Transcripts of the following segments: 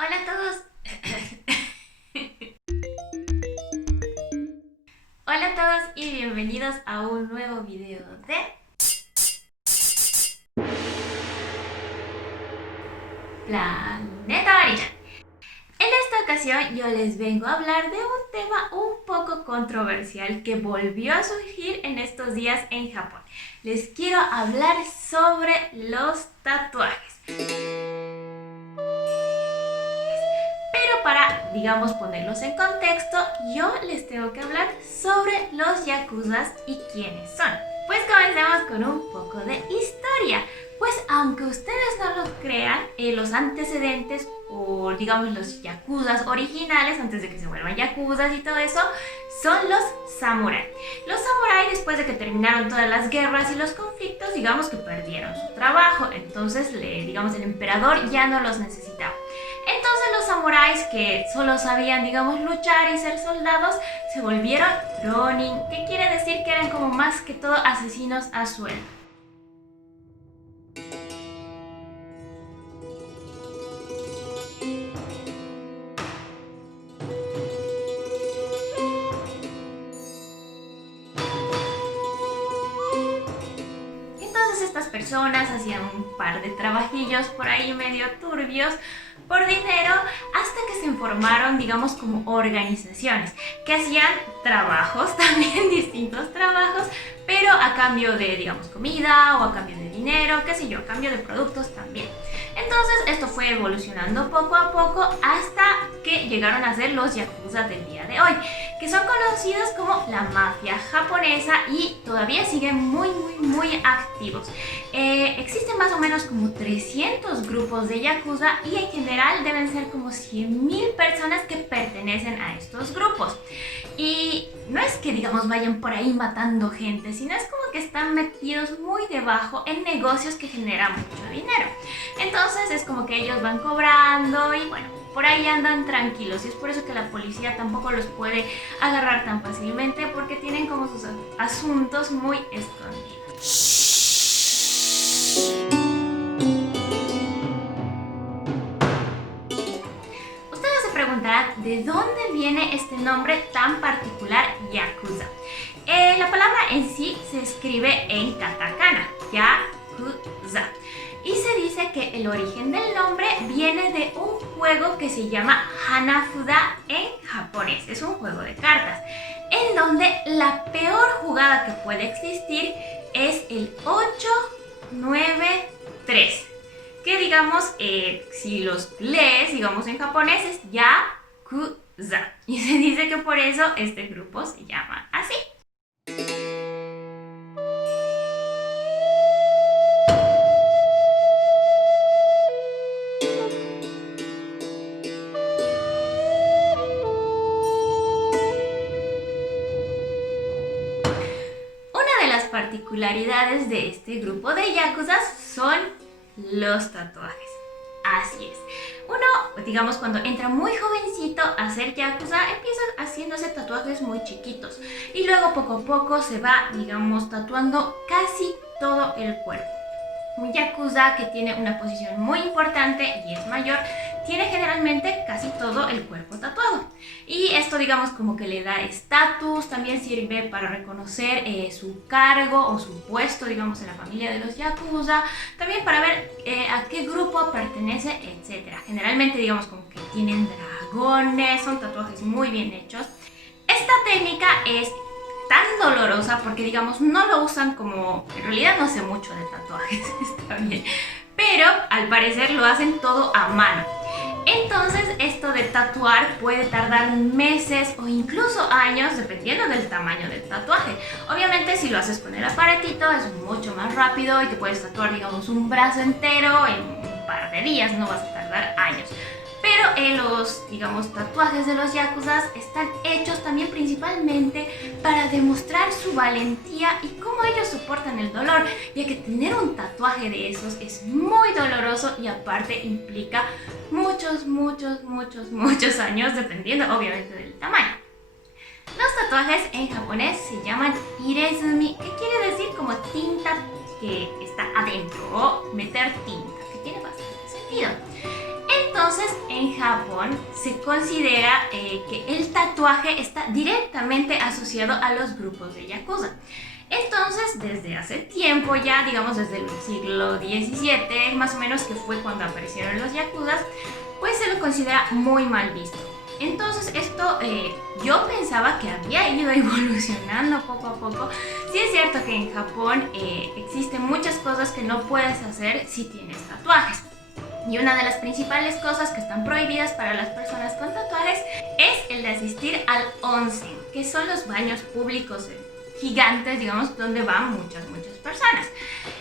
Hola a todos. Hola a todos y bienvenidos a un nuevo video de Planeta Varilla. En esta ocasión yo les vengo a hablar de un tema un poco controversial que volvió a surgir en estos días en Japón. Les quiero hablar sobre los tatuajes. Pero para, digamos, ponerlos en contexto, yo les tengo que hablar sobre los yakuzas y quiénes son. Pues comencemos con un poco de historia. Pues aunque ustedes no lo crean, los antecedentes o digamos los yakuzas originales, antes de que se vuelvan yakuzas y todo eso, son los samuráis. Los samuráis, después de que terminaron todas las guerras y los conflictos, digamos que perdieron su trabajo. Entonces, digamos, el emperador ya no los necesitaba. Entonces los samuráis que solo sabían, digamos, luchar y ser soldados, se volvieron ronin, que quiere decir que eran como más que todo asesinos a sueldo. Entonces estas personas hacían un par de trabajillos por ahí medio turbios por dinero hasta que se formaron, digamos, como organizaciones que hacían trabajos, también distintos trabajos, pero a cambio de, digamos, comida o a cambio de dinero, qué sé yo, a cambio de productos también. Entonces esto fue evolucionando poco a poco hasta que llegaron a ser los yakuza del día de hoy, que son conocidos como la mafia japonesa y todavía siguen muy activos. Existen más o menos como 300 grupos de yakuza y en general deben ser como 100.000 personas que pertenecen a estos grupos. Y no es que, digamos, vayan por ahí matando gente, sino es como que están metidos muy debajo en negocios que generan mucho dinero. Entonces es como que ellos van cobrando y bueno, por ahí andan tranquilos y es por eso que la policía tampoco los puede agarrar tan fácilmente porque tienen como sus asuntos muy escondidos. Ustedes se preguntarán de dónde viene este nombre tan particular, yakuza. La palabra en sí se escribe en katakana, yakuza. Y se dice que el origen del nombre viene de un juego que se llama Hanafuda en japonés. Es un juego de cartas en donde la peor jugada que puede existir es el 8-9-3. Que digamos, si los lees, digamos en japonés es yakuza. Y se dice que por eso este grupo se llama así. Una de las particularidades de este grupo de yakuzas son los tatuajes. Así es. Uno, digamos, cuando entra muy jovencito a ser yakuza, empieza haciéndose tatuajes muy chiquitos y luego poco a poco se va, digamos, tatuando casi todo el cuerpo. Un yakuza que tiene una posición muy importante y es mayor, tiene generalmente casi todo el cuerpo tatuado. Y esto, digamos, como que le da estatus, también sirve para reconocer su cargo o su puesto, digamos, en la familia de los yakuza, también para ver a qué grupo pertenece, etc. Generalmente, digamos, como que tienen dragones, son tatuajes muy bien hechos. Esta técnica es tan dolorosa porque, digamos, no lo usan como... En realidad no sé mucho de tatuajes, está bien, pero al parecer lo hacen todo a mano. Entonces esto de tatuar puede tardar meses o incluso años dependiendo del tamaño del tatuaje. Obviamente si lo haces con el aparatito es mucho más rápido y te puedes tatuar, digamos, un brazo entero en un par de días, no vas a tardar años. Pero los, digamos, tatuajes de los yakuzas están hechos también principalmente para demostrar su valentía y cómo ellos soportan el dolor, ya que tener un tatuaje de esos es muy doloroso y aparte implica muchos años, dependiendo obviamente del tamaño. Los tatuajes en japonés se llaman irezumi, que quiere decir como tinta que está adentro o meter tinta, que tiene bastante sentido. Entonces, en Japón se considera que el tatuaje está directamente asociado a los grupos de yakuza. Entonces, desde hace tiempo ya, digamos desde el siglo XVII, más o menos, que fue cuando aparecieron los yakuzas, pues se lo considera muy mal visto. Entonces esto yo pensaba que había ido evolucionando poco a poco. Sí es cierto que en Japón existen muchas cosas que no puedes hacer si tienes tatuajes. Y una de las principales cosas que están prohibidas para las personas con tatuajes es el de asistir al onsen, que son los baños públicos gigantes, digamos, donde van muchas personas.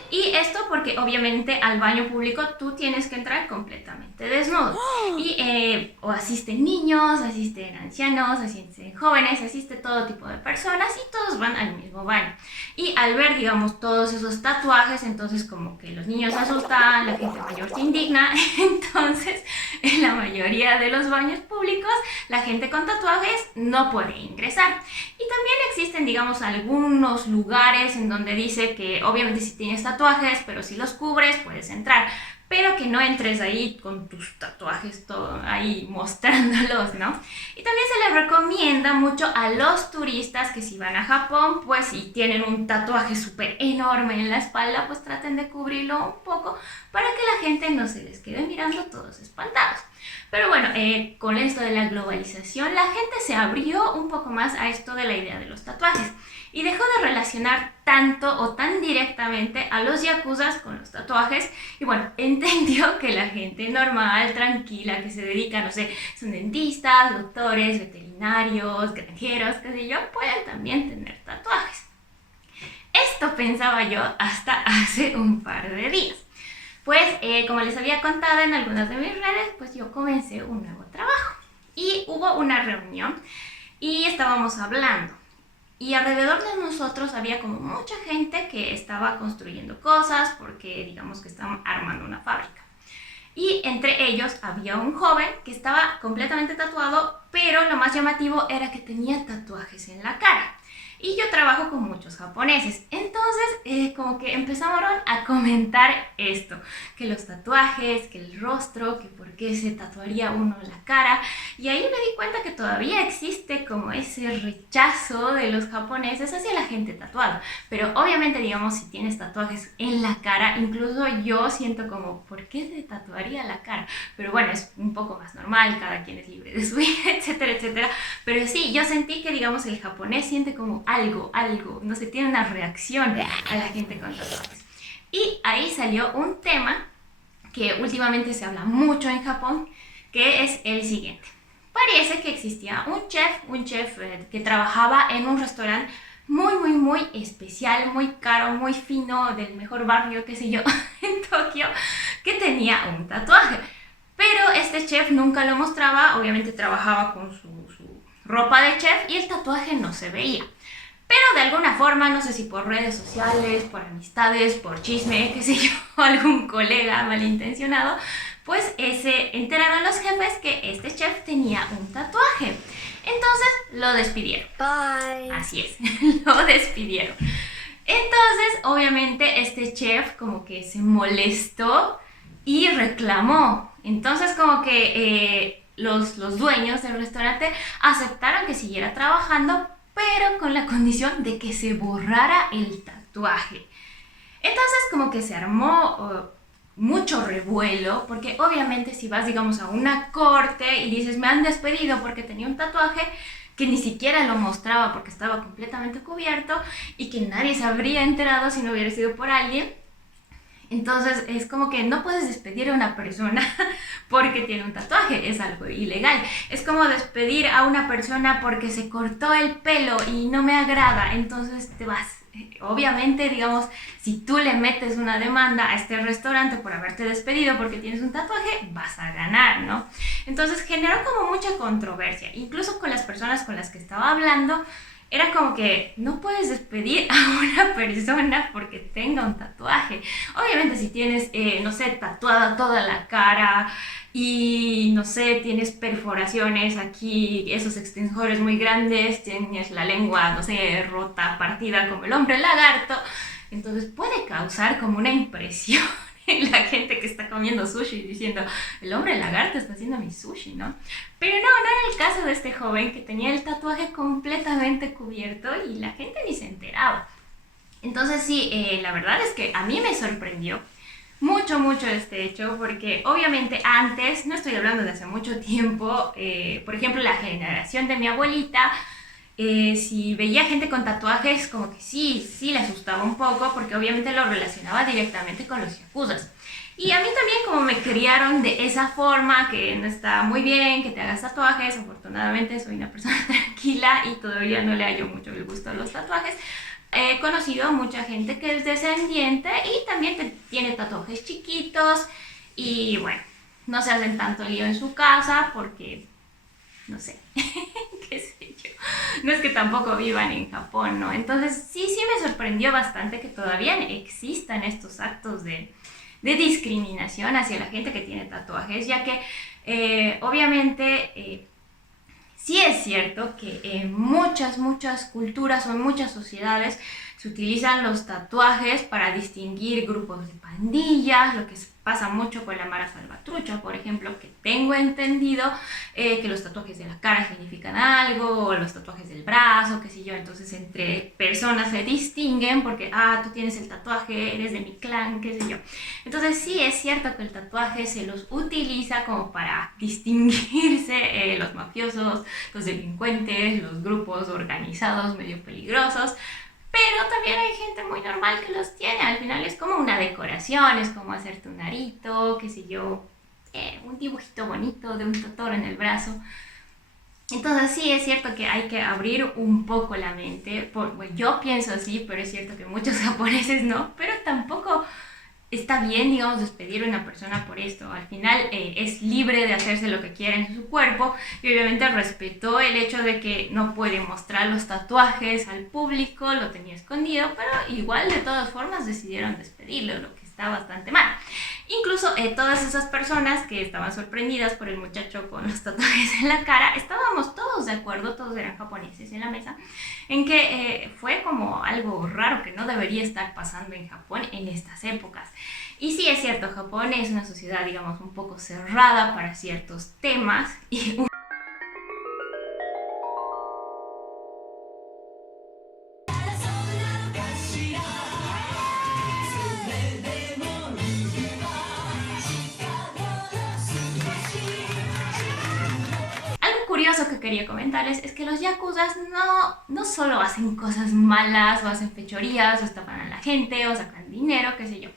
Y esto porque obviamente al baño público tú tienes que entrar completamente desnudo. Y o asisten niños, asisten ancianos, asisten jóvenes, asiste todo tipo de personas y todos van al mismo baño. Y al ver, digamos, todos esos tatuajes, entonces como que los niños se asustan, la gente mayor se indigna. Entonces, en la mayoría de los baños públicos, la gente con tatuajes no puede ingresar. Y también existen, digamos, algunos lugares en donde dice que obviamente si tienes tatuajes, pero si los cubres, puedes entrar. Pero que no entres ahí con tus tatuajes todo ahí mostrándolos, ¿no? Y también se les recomienda mucho a los turistas que si van a Japón, pues si tienen un tatuaje súper enorme en la espalda, pues traten de cubrirlo un poco para que la gente no se les quede mirando todos espantados. Pero bueno, con esto de la globalización, la gente se abrió un poco más a esto de la idea de los tatuajes y dejó de relacionar tanto o tan directamente a los yakuzas con los tatuajes y bueno, entendió que la gente normal, tranquila, que se dedica, no sé, son dentistas, doctores, veterinarios, granjeros, qué sé yo, pueden también tener tatuajes. Esto pensaba yo hasta hace un par de días. Pues como les había contado en algunas de mis redes, pues yo comencé un nuevo trabajo y hubo una reunión y estábamos hablando. Y alrededor de nosotros había como mucha gente que estaba construyendo cosas porque digamos que estaban armando una fábrica. Y entre ellos había un joven que estaba completamente tatuado, pero lo más llamativo era que tenía tatuajes en la cara. Y yo trabajo con muchos japoneses, entonces como que empezaron a comentar esto, que los tatuajes, que el rostro, que por qué se tatuaría uno la cara, y ahí me di cuenta que todavía existe como ese rechazo de los japoneses hacia la gente tatuada, pero obviamente digamos si tienes tatuajes en la cara, incluso yo siento como, ¿por qué se tatuaría la cara? Pero bueno, es un poco más normal, cada quien es libre de su vida, etcétera, etcétera, pero sí, yo sentí que digamos el japonés siente como algo, no sé, tiene una reacción a la gente con tatuajes. Y ahí salió un tema que últimamente se habla mucho en Japón, que es el siguiente. Parece que existía un chef que trabajaba en un restaurante muy especial, muy caro, muy fino, del mejor barrio, qué sé yo, en Tokio, que tenía un tatuaje. Pero este chef nunca lo mostraba, obviamente trabajaba con su ropa de chef y el tatuaje no se veía. Pero de alguna forma, no sé si por redes sociales, por amistades, por chisme, qué sé yo, algún colega malintencionado, pues se enteraron los jefes que este chef tenía un tatuaje. Entonces lo despidieron. Bye. Así es, lo despidieron. Entonces, obviamente, este chef como que se molestó y reclamó. Entonces, como que los dueños del restaurante aceptaron que siguiera trabajando, pero con la condición de que se borrara el tatuaje. Entonces como que se armó mucho revuelo, porque obviamente si vas, digamos, a una corte y dices, me han despedido porque tenía un tatuaje que ni siquiera lo mostraba porque estaba completamente cubierto y que nadie se habría enterado si no hubiera sido por alguien, entonces es como que no puedes despedir a una persona porque tiene un tatuaje, es algo ilegal. Es como despedir a una persona porque se cortó el pelo y no me agrada, entonces te vas. Obviamente, digamos, si tú le metes una demanda a este restaurante por haberte despedido porque tienes un tatuaje, vas a ganar, ¿no? Entonces generó como mucha controversia, incluso con las personas con las que estaba hablando. Era como que no puedes despedir a una persona porque tenga un tatuaje. Obviamente si tienes, no sé, tatuada toda la cara y, no sé, tienes perforaciones aquí, esos extensores muy grandes, tienes la lengua, no sé, rota, partida como el hombre lagarto, entonces puede causar como una impresión la gente que está comiendo sushi diciendo, el hombre lagarto está haciendo mi sushi, ¿no? Pero no era el caso de este joven que tenía el tatuaje completamente cubierto y la gente ni se enteraba. Entonces sí, la verdad es que a mí me sorprendió mucho este hecho, porque obviamente antes, no estoy hablando de hace mucho tiempo, por ejemplo la generación de mi abuelita, si veía gente con tatuajes, como que sí le asustaba un poco, porque obviamente lo relacionaba directamente con los yakuzas. Y a mí también, como me criaron de esa forma, que no está muy bien que te hagas tatuajes, afortunadamente soy una persona tranquila y todavía no le hallo mucho el gusto a los tatuajes. He conocido a mucha gente que es descendiente y también tiene tatuajes chiquitos y bueno, no se hacen tanto lío en su casa porque, no sé, qué sé yo, no es que tampoco vivan en Japón, ¿no? Entonces sí me sorprendió bastante que todavía existan estos actos de discriminación hacia la gente que tiene tatuajes, ya que obviamente sí es cierto que en muchas culturas o en muchas sociedades se utilizan los tatuajes para distinguir grupos de pandillas, lo que pasa mucho con la Mara Salvatrucha, por ejemplo, que tengo entendido que los tatuajes de la cara significan algo, o los tatuajes del brazo, qué sé yo, entonces entre personas se distinguen porque, tú tienes el tatuaje, eres de mi clan, qué sé yo. Entonces sí es cierto que el tatuaje se los utiliza como para distinguirse los mafiosos, los delincuentes, los grupos organizados medio peligrosos, pero también hay gente muy normal que los tiene. Al final es como una decoración, es como hacerte un arito, qué sé yo, un dibujito bonito de un totoro en el brazo. Entonces sí es cierto que hay que abrir un poco la mente. Bueno, yo pienso así, pero es cierto que muchos japoneses no, pero tampoco está bien, digamos, despedir a una persona por esto. Al final es libre de hacerse lo que quiera en su cuerpo y obviamente respetó el hecho de que no puede mostrar los tatuajes al público, lo tenía escondido, pero igual de todas formas decidieron despedirlo, lo que está bastante mal. Incluso todas esas personas que estaban sorprendidas por el muchacho con los tatuajes en la cara, estábamos todos de acuerdo, todos eran japoneses en la mesa, en que fue como algo raro que no debería estar pasando en Japón en estas épocas. Y sí es cierto, Japón es una sociedad, digamos, un poco cerrada para ciertos temas y curioso que quería comentarles es que los yakuzas no solo hacen cosas malas o hacen fechorías o estafan a la gente o sacan dinero, qué sé yo.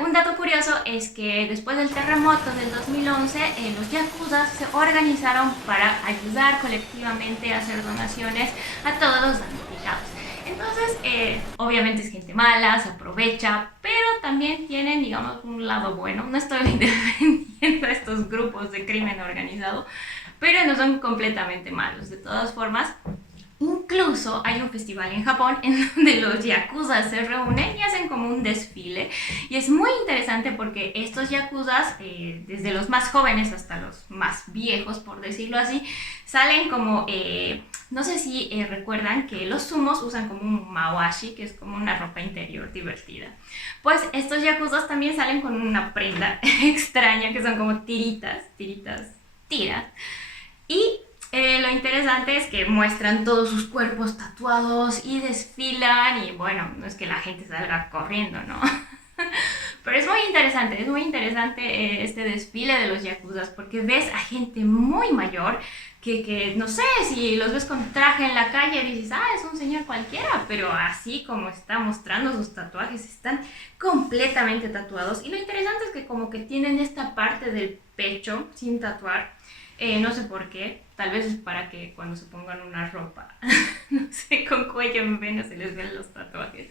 Un dato curioso es que después del terremoto del 2011 los yakuzas se organizaron para ayudar colectivamente a hacer donaciones a todos los damnificados. Entonces, obviamente es gente mala, se aprovecha, pero también tienen, digamos, un lado bueno. No estoy defendiendo a estos grupos de crimen organizado, pero no son completamente malos. De todas formas, incluso hay un festival en Japón en donde los yakuzas se reúnen y hacen como un desfile. Y es muy interesante porque estos yakuzas, desde los más jóvenes hasta los más viejos, por decirlo así, salen como, no sé si recuerdan que los sumos usan como un mawashi, que es como una ropa interior divertida. Pues estos yakuzas también salen con una prenda extraña que son como tiras. Y lo interesante es que muestran todos sus cuerpos tatuados y desfilan y bueno, no es que la gente salga corriendo, ¿no? Pero es muy interesante este desfile de los yakuzas porque ves a gente muy mayor que no sé, si los ves con traje en la calle dices, es un señor cualquiera, pero así como está mostrando sus tatuajes, están completamente tatuados. Y lo interesante es que como que tienen esta parte del pecho sin tatuar. No sé por qué, tal vez es para que cuando se pongan una ropa, no sé, con cuello en V no se les ven los tatuajes.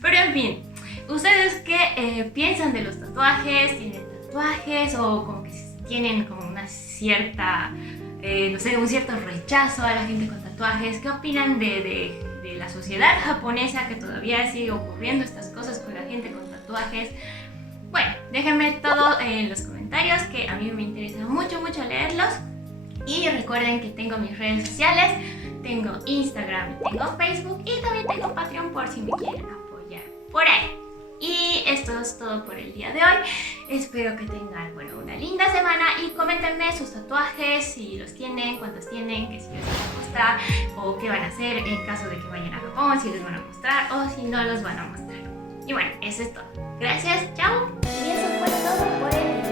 Pero en fin, ¿ustedes qué piensan de los tatuajes? ¿Tienen tatuajes o como que tienen como una cierta, no sé, un cierto rechazo a la gente con tatuajes? ¿Qué opinan de la sociedad japonesa que todavía sigue ocurriendo estas cosas con la gente con tatuajes? Bueno, déjenme todo en los comentarios que a mí me interesa mucho leerlos. Y recuerden que tengo mis redes sociales, tengo Instagram, tengo Facebook y también tengo Patreon por si me quieren apoyar por ahí. Y esto es todo por el día de hoy. Espero que tengan, bueno, una linda semana y coméntenme sus tatuajes, si los tienen, cuántos tienen, que si les van a mostrar o qué van a hacer en caso de que vayan a Japón, si les van a mostrar o si no los van a mostrar. Y bueno, eso es todo. Gracias, chao. Y eso fue todo por el video.